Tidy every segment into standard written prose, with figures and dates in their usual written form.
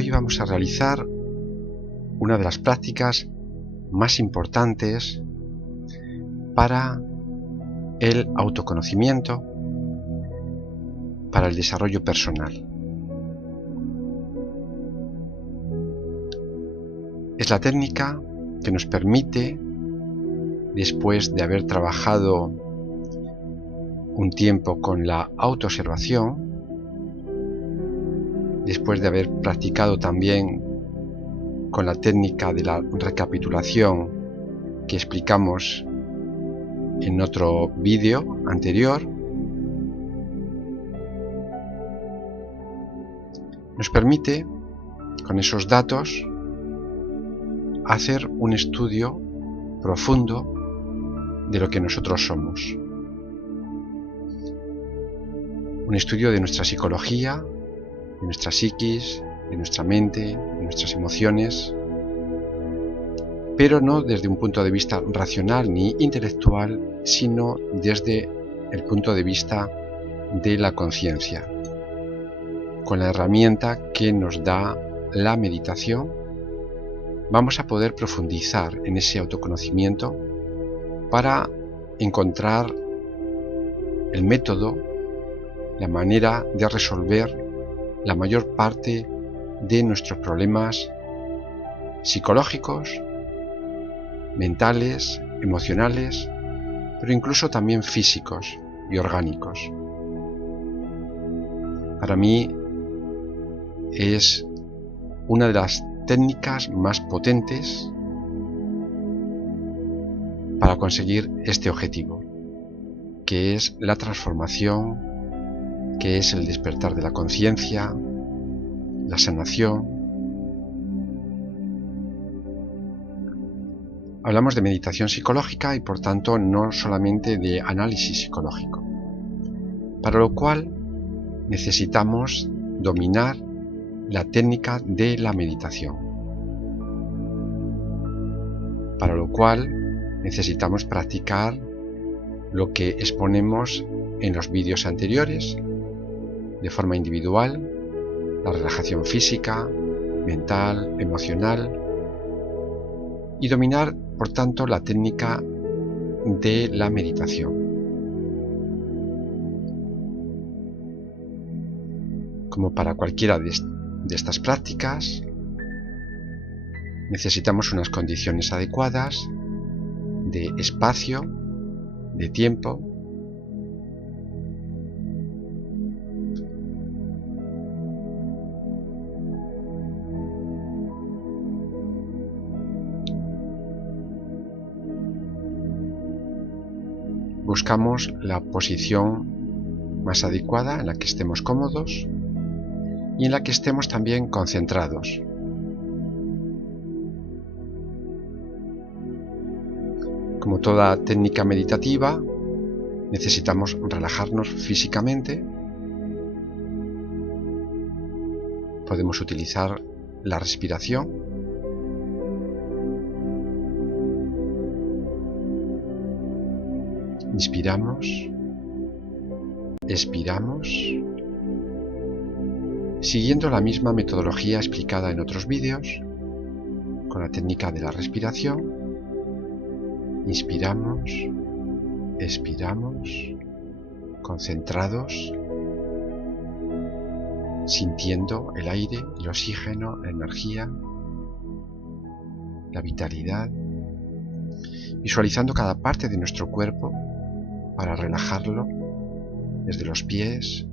Hoy vamos a realizar una de las prácticas más importantes para el autoconocimiento, para el desarrollo personal. Es la técnica que nos permite, después de haber trabajado un tiempo con la autoobservación, después de haber practicado también con la técnica de la recapitulación que explicamos en otro vídeo anterior, nos permite, con esos datos, hacer un estudio profundo de lo que nosotros somos. Un estudio de nuestra psicología, de nuestra psiquis, de nuestra mente, de nuestras emociones, pero no desde un punto de vista racional ni intelectual, sino desde el punto de vista de la conciencia, con la herramienta que nos da la meditación. Vamos a poder profundizar en ese autoconocimiento para encontrar el método, la manera de resolver la mayor parte de nuestros problemas psicológicos, mentales, emocionales, pero incluso también físicos y orgánicos. Para mí es una de las técnicas más potentes para conseguir este objetivo, que es la transformación, que es el despertar de la conciencia, la sanación. Hablamos de meditación psicológica y por tanto no solamente de análisis psicológico, para lo cual necesitamos dominar la técnica de la meditación, para lo cual necesitamos practicar lo que exponemos en los vídeos anteriores, de forma individual, la relajación física, mental, emocional, y dominar, por tanto, la técnica de la meditación. Como para cualquiera de estas prácticas, necesitamos unas condiciones adecuadas de espacio, de tiempo, buscamos la posición más adecuada en la que estemos cómodos y en la que estemos también concentrados. Como toda técnica meditativa, necesitamos relajarnos físicamente. Podemos utilizar la respiración. Inspiramos, expiramos, siguiendo la misma metodología explicada en otros vídeos, con la técnica de la respiración. Inspiramos, expiramos, concentrados, sintiendo el aire, el oxígeno, la energía, la vitalidad, visualizando cada parte de nuestro cuerpo para relajarlo, desde los pies,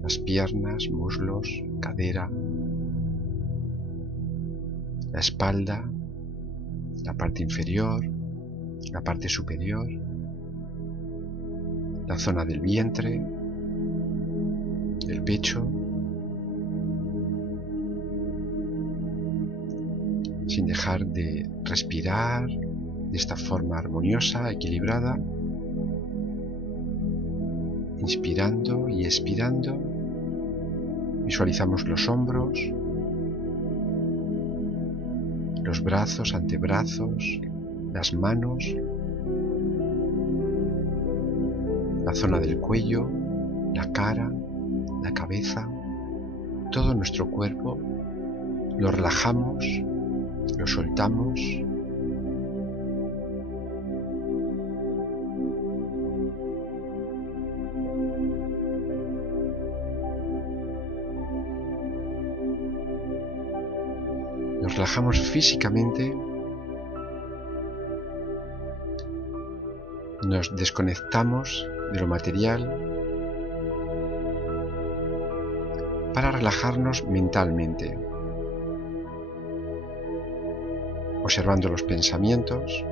las piernas, muslos, cadera, la espalda, la parte inferior, la parte superior, la zona del vientre, el pecho, sin dejar de respirar de esta forma armoniosa, equilibrada, inspirando y expirando. Visualizamos los hombros, los brazos, antebrazos, las manos, la zona del cuello, la cara, la cabeza, todo nuestro cuerpo lo relajamos, lo soltamos. Nos relajamos físicamente, nos desconectamos de lo material para relajarnos mentalmente, observando los pensamientos,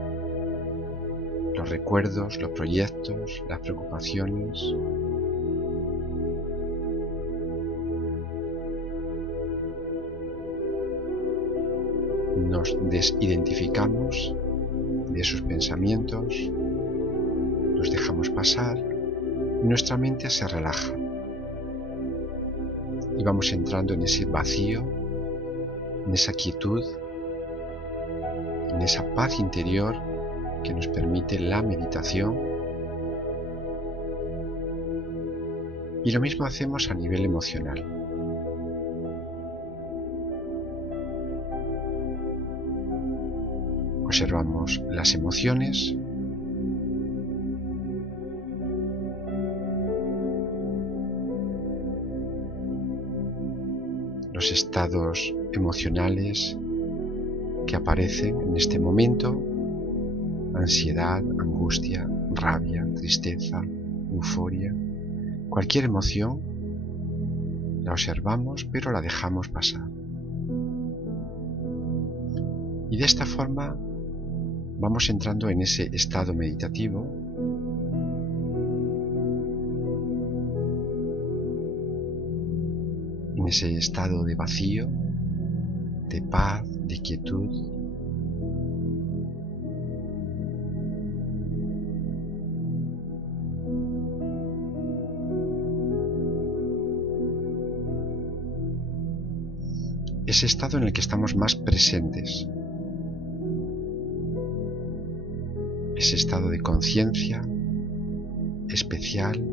los recuerdos, los proyectos, las preocupaciones. Nos desidentificamos de esos pensamientos, los dejamos pasar y nuestra mente se relaja. Y vamos entrando en ese vacío, en esa quietud, en esa paz interior que nos permite la meditación. Y lo mismo hacemos a nivel emocional. Observamos las emociones, los estados emocionales que aparecen en este momento: ansiedad, angustia, rabia, tristeza, euforia. Cualquier emoción la observamos, pero la dejamos pasar. Y de esta forma vamos entrando en ese estado meditativo, en ese estado de vacío, de paz, de quietud. Ese estado en el que estamos más presentes, ese estado de conciencia especial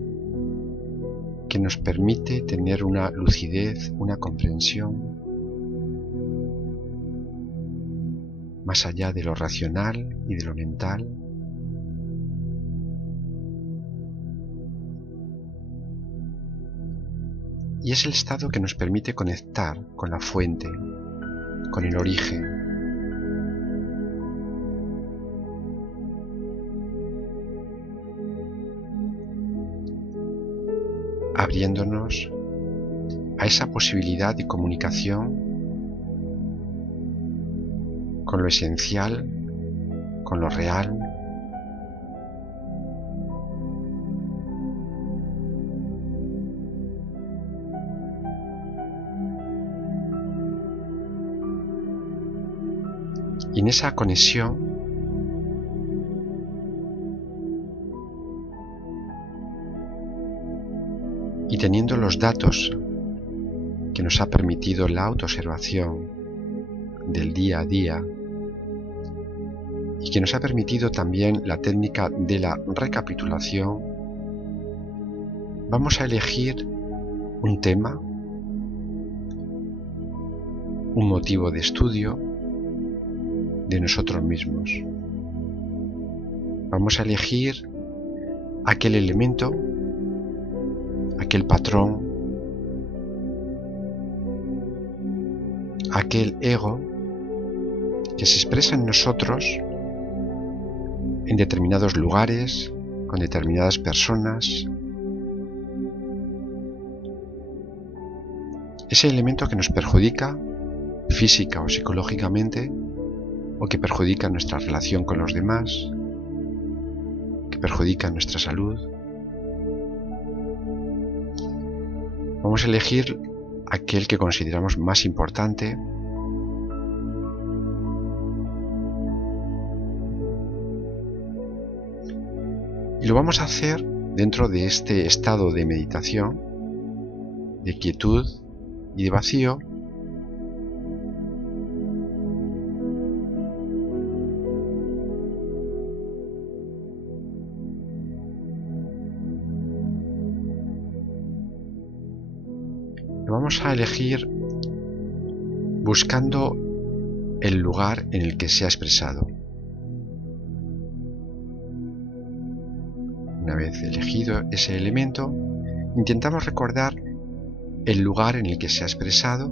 que nos permite tener una lucidez, una comprensión más allá de lo racional y de lo mental. Y es el estado que nos permite conectar con la fuente, con el origen. Abriéndonos a esa posibilidad de comunicación con lo esencial, con lo real. Y en esa conexión y teniendo los datos que nos ha permitido la autoobservación del día a día y que nos ha permitido también la técnica de la recapitulación, vamos a elegir un tema, un motivo de estudio de nosotros mismos. Vamos a elegir aquel elemento, aquel patrón, aquel ego que se expresa en nosotros en determinados lugares, con determinadas personas. Ese elemento que nos perjudica física o psicológicamente, o que perjudica nuestra relación con los demás, que perjudica nuestra salud. Vamos a elegir aquel que consideramos más importante y lo vamos a hacer dentro de este estado de meditación, de quietud y de vacío, vamos a elegir buscando el lugar en el que se ha expresado. Una vez elegido ese elemento, intentamos recordar el lugar en el que se ha expresado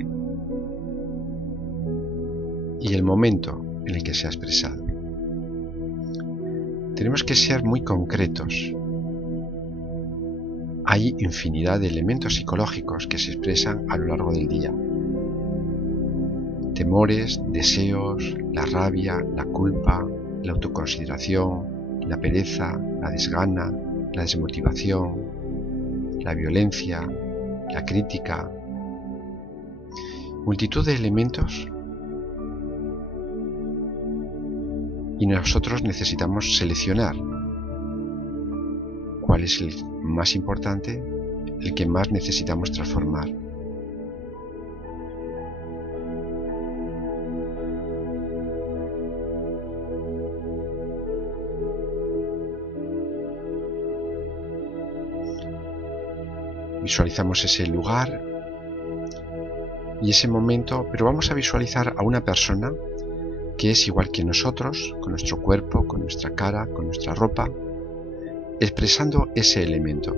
y el momento en el que se ha expresado. Tenemos que ser muy concretos. Hay infinidad de elementos psicológicos que se expresan a lo largo del día. Temores, deseos, la rabia, la culpa, la autoconsideración, la pereza, la desgana, la desmotivación, la violencia, la crítica. Multitud de elementos, y nosotros necesitamos seleccionar cuál es el más importante, el que más necesitamos transformar. Visualizamos ese lugar y ese momento, pero vamos a visualizar a una persona que es igual que nosotros, con nuestro cuerpo, con nuestra cara, con nuestra ropa, expresando ese elemento.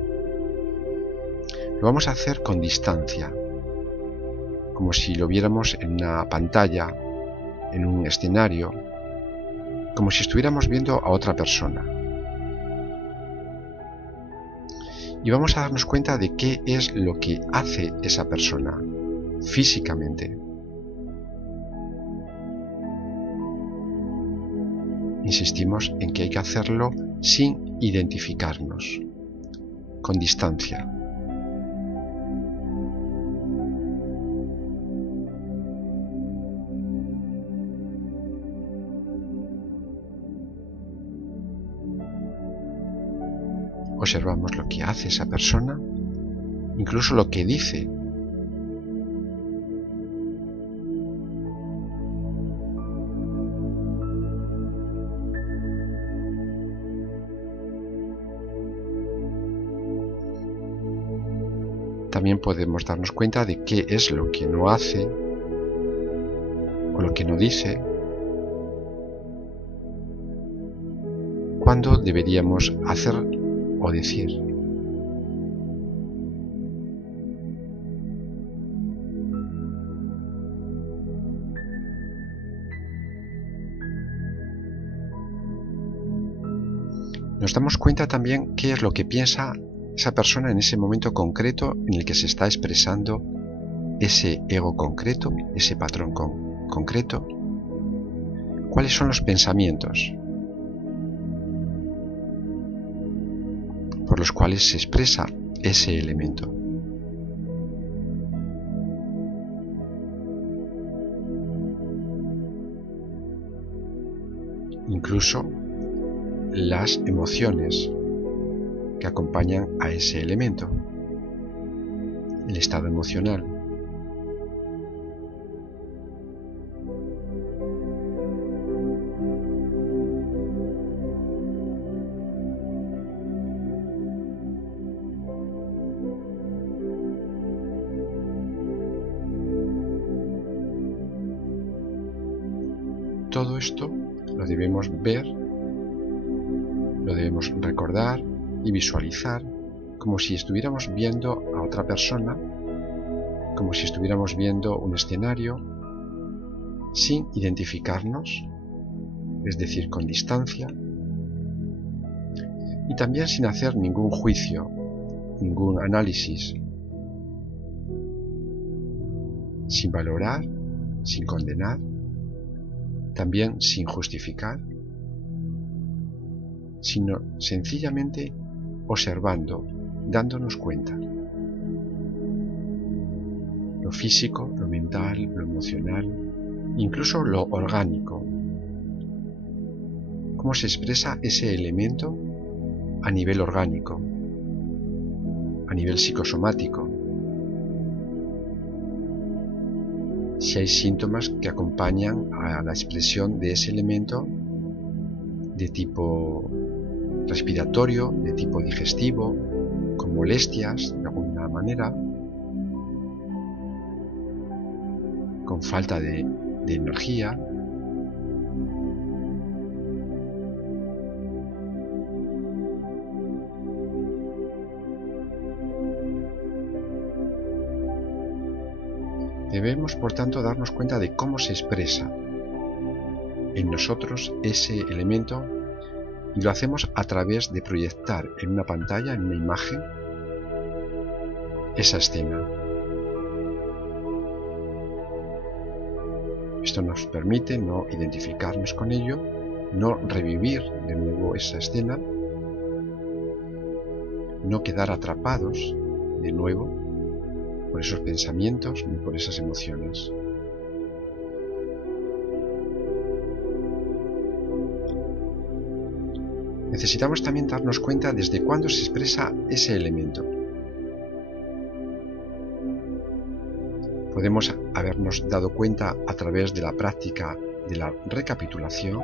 Lo vamos a hacer con distancia, como si lo viéramos en una pantalla, en un escenario, como si estuviéramos viendo a otra persona. Y vamos a darnos cuenta de qué es lo que hace esa persona físicamente. Insistimos en que hay que hacerlo sin identificarnos, con distancia. Observamos lo que hace esa persona, incluso lo que dice. También podemos darnos cuenta de qué es lo que no hace o lo que no dice, cuándo deberíamos hacer o decir. Nos damos cuenta también qué es lo que piensa esa persona en ese momento concreto en el que se está expresando ese ego concreto, ese patrón concreto. ¿Cuáles son los pensamientos por los cuales se expresa ese elemento? Incluso las emociones que acompañan a ese elemento, el estado emocional. Todo esto lo debemos ver, lo debemos recordar y visualizar como si estuviéramos viendo a otra persona, como si estuviéramos viendo un escenario, sin identificarnos, es decir, con distancia, y también sin hacer ningún juicio, ningún análisis, sin valorar, sin condenar, también sin justificar, sino sencillamente observando, dándonos cuenta. Lo físico, lo mental, lo emocional, incluso lo orgánico. Cómo se expresa ese elemento a nivel orgánico, a nivel psicosomático. Si hay síntomas que acompañan a la expresión de ese elemento de tipo respiratorio, de tipo digestivo, con molestias de alguna manera, con falta de energía. Debemos, por tanto, darnos cuenta de cómo se expresa en nosotros ese elemento, y lo hacemos a través de proyectar en una pantalla, en una imagen, esa escena. Esto nos permite no identificarnos con ello, no revivir de nuevo esa escena, no quedar atrapados de nuevo por esos pensamientos ni por esas emociones. Necesitamos también darnos cuenta desde cuándo se expresa ese elemento. Podemos habernos dado cuenta a través de la práctica de la recapitulación,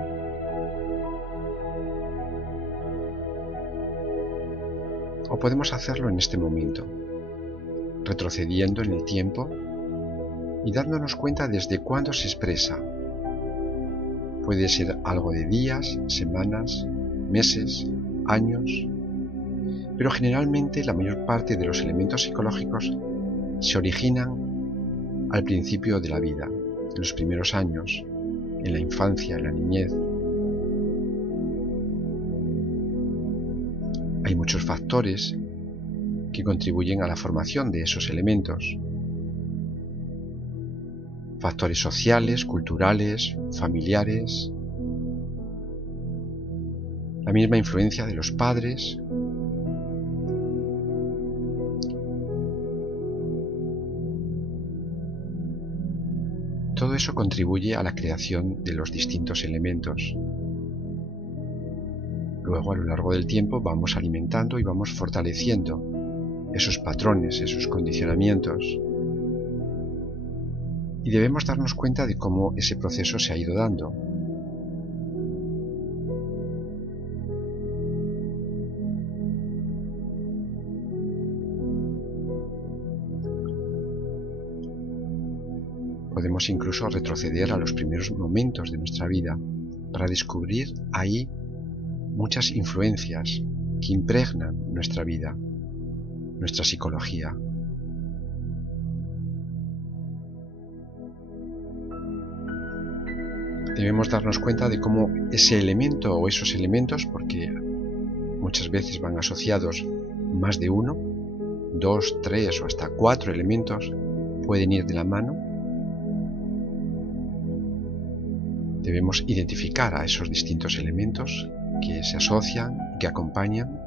o podemos hacerlo en este momento, retrocediendo en el tiempo y dándonos cuenta desde cuándo se expresa. Puede ser algo de días, semanas, meses, años, pero generalmente la mayor parte de los elementos psicológicos se originan al principio de la vida, en los primeros años, en la infancia, en la niñez. Hay muchos factores que contribuyen a la formación de esos elementos. Factores sociales, culturales, familiares, la misma influencia de los padres. Todo eso contribuye a la creación de los distintos elementos. Luego, a lo largo del tiempo, vamos alimentando y vamos fortaleciendo esos patrones, esos condicionamientos. Y debemos darnos cuenta de cómo ese proceso se ha ido dando. Podemos incluso retroceder a los primeros momentos de nuestra vida para descubrir ahí muchas influencias que impregnan nuestra vida, nuestra psicología. Debemos darnos cuenta de cómo ese elemento o esos elementos, porque muchas veces van asociados más de uno, 2, 3 o hasta 4 elementos, pueden ir de la mano. Debemos identificar a esos distintos elementos que se asocian, que acompañan,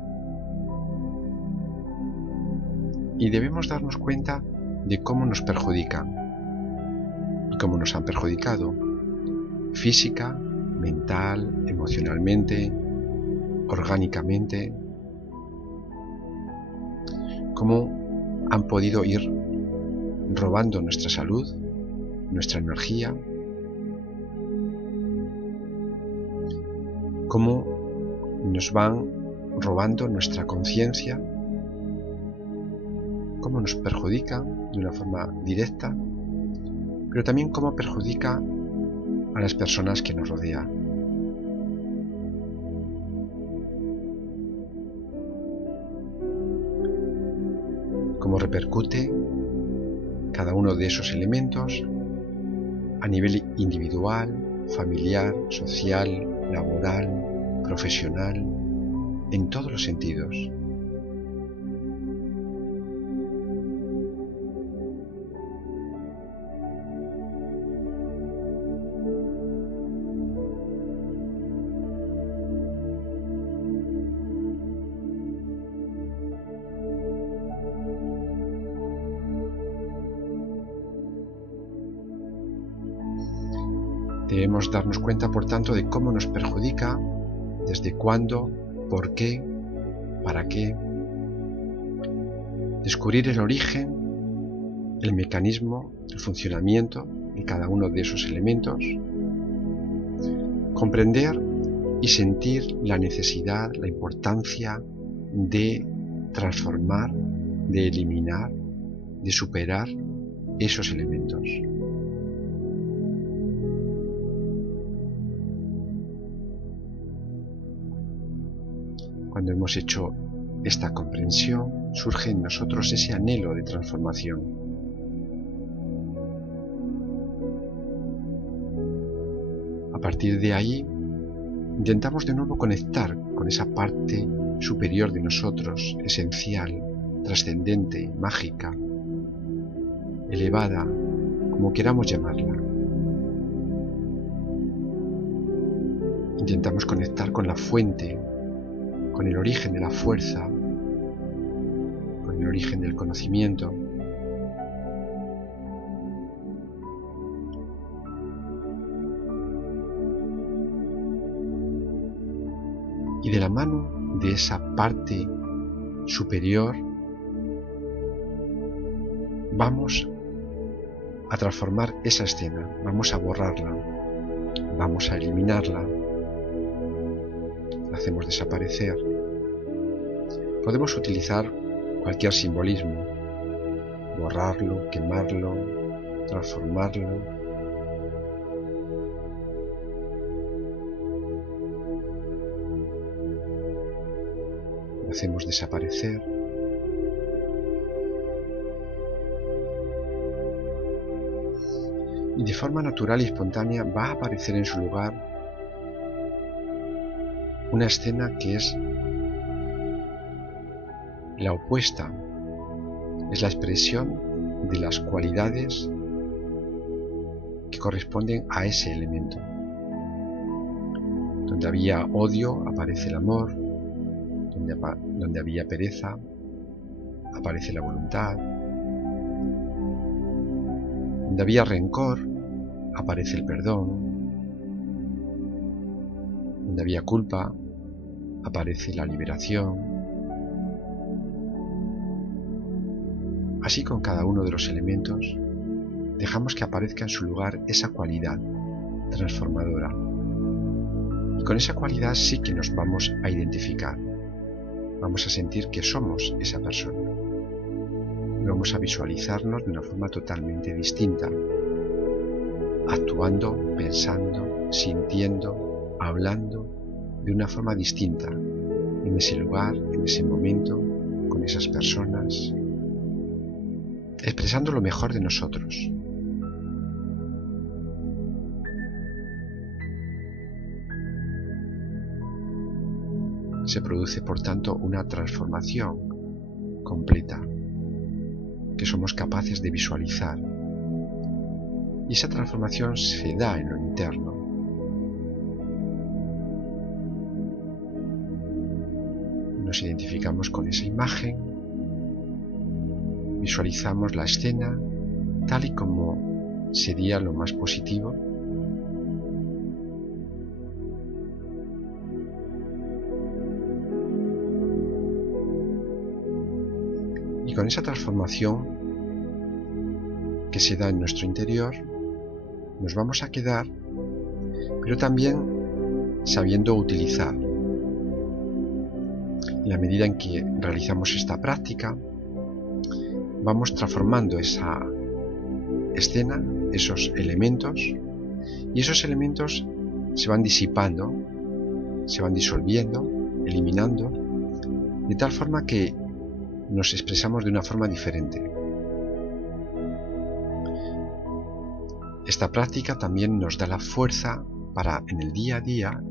y debemos darnos cuenta de cómo nos perjudican y cómo nos han perjudicado física, mental, emocionalmente, orgánicamente, cómo han podido ir robando nuestra salud, nuestra energía, cómo nos van robando nuestra conciencia, cómo nos perjudican de una forma directa, pero también cómo perjudica a las personas que nos rodean. Cómo repercute cada uno de esos elementos a nivel individual, familiar, social, laboral, profesional, en todos los sentidos. Debemos darnos cuenta, por tanto, de cómo nos perjudica, desde cuándo, por qué, para qué. Descubrir el origen, el mecanismo, el funcionamiento de cada uno de esos elementos. Comprender y sentir la necesidad, la importancia de transformar, de eliminar, de superar esos elementos. Cuando hemos hecho esta comprensión, surge en nosotros ese anhelo de transformación. A partir de ahí, intentamos de nuevo conectar con esa parte superior de nosotros, esencial, trascendente, mágica, elevada, como queramos llamarla. Intentamos conectar con la fuente, con el origen de la fuerza, con el origen del conocimiento. Y de la mano de esa parte superior vamos a transformar esa escena, vamos a borrarla, vamos a eliminarla, la hacemos desaparecer. Podemos utilizar cualquier simbolismo, borrarlo, quemarlo, transformarlo. Lo hacemos desaparecer. Y de forma natural y espontánea va a aparecer en su lugar una escena que es la opuesta, es la expresión de las cualidades que corresponden a ese elemento. Donde había odio aparece el amor, donde había pereza aparece la voluntad, donde había rencor aparece el perdón, donde había culpa aparece la liberación. Así, con cada uno de los elementos dejamos que aparezca en su lugar esa cualidad transformadora, y con esa cualidad sí que nos vamos a identificar, vamos a sentir que somos esa persona, vamos a visualizarnos de una forma totalmente distinta, actuando, pensando, sintiendo, hablando de una forma distinta, en ese lugar, en ese momento, con esas personas, expresando lo mejor de nosotros. Se produce, por tanto, una transformación completa que somos capaces de visualizar. Y esa transformación se da en lo interno. Nos identificamos con esa imagen, visualizamos la escena tal y como sería lo más positivo, y con esa transformación que se da en nuestro interior nos vamos a quedar, pero también sabiendo utilizar. En la medida en que realizamos esta práctica, vamos transformando esa escena, esos elementos, y esos elementos se van disipando, se van disolviendo, eliminando, de tal forma que nos expresamos de una forma diferente. Esta práctica también nos da la fuerza para, en el día a día,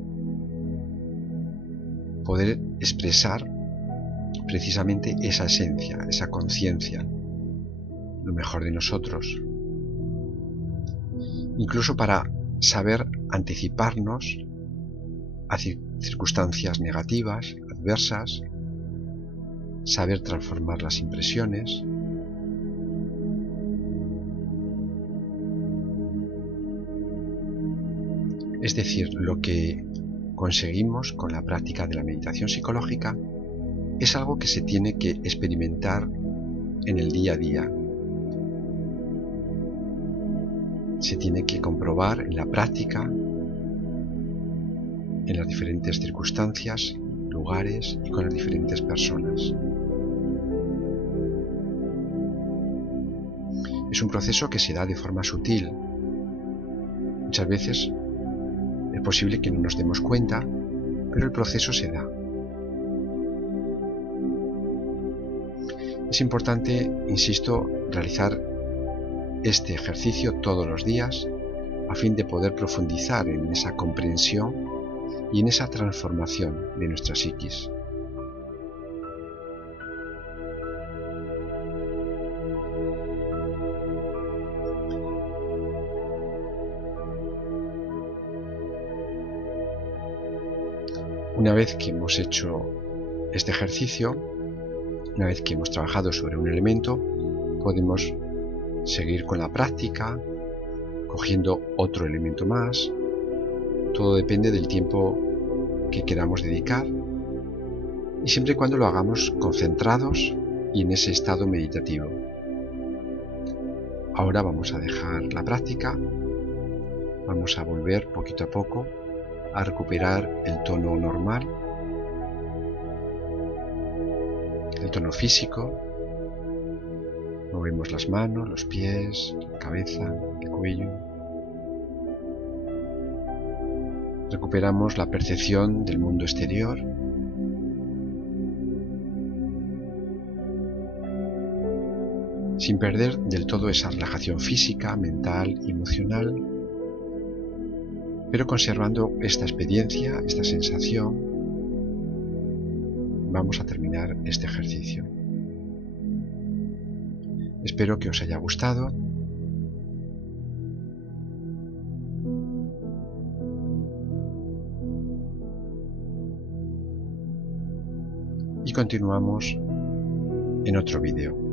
poder expresar precisamente esa esencia, esa conciencia, lo mejor de nosotros. Incluso para saber anticiparnos a circunstancias negativas, adversas, saber transformar las impresiones. Es decir, lo que conseguimos con la práctica de la meditación psicológica es algo que se tiene que experimentar en el día a día. Se tiene que comprobar en la práctica, en las diferentes circunstancias, lugares y con las diferentes personas. Es un proceso que se da de forma sutil. Muchas veces es posible que no nos demos cuenta, pero el proceso se da. Es importante, insisto, realizar este ejercicio todos los días a fin de poder profundizar en esa comprensión y en esa transformación de nuestra psiquis. Una vez que hemos hecho este ejercicio, una vez que hemos trabajado sobre un elemento, podemos seguir con la práctica, cogiendo otro elemento más. Todo depende del tiempo que queramos dedicar y siempre y cuando lo hagamos concentrados y en ese estado meditativo. Ahora vamos a dejar la práctica, vamos a volver poquito a poco a recuperar el tono normal, el tono físico. Movemos las manos, los pies, la cabeza, el cuello. Recuperamos la percepción del mundo exterior. Sin perder del todo esa relajación física, mental y emocional, pero conservando esta experiencia, esta sensación. Vamos a terminar este ejercicio. Espero que os haya gustado. Y continuamos en otro vídeo.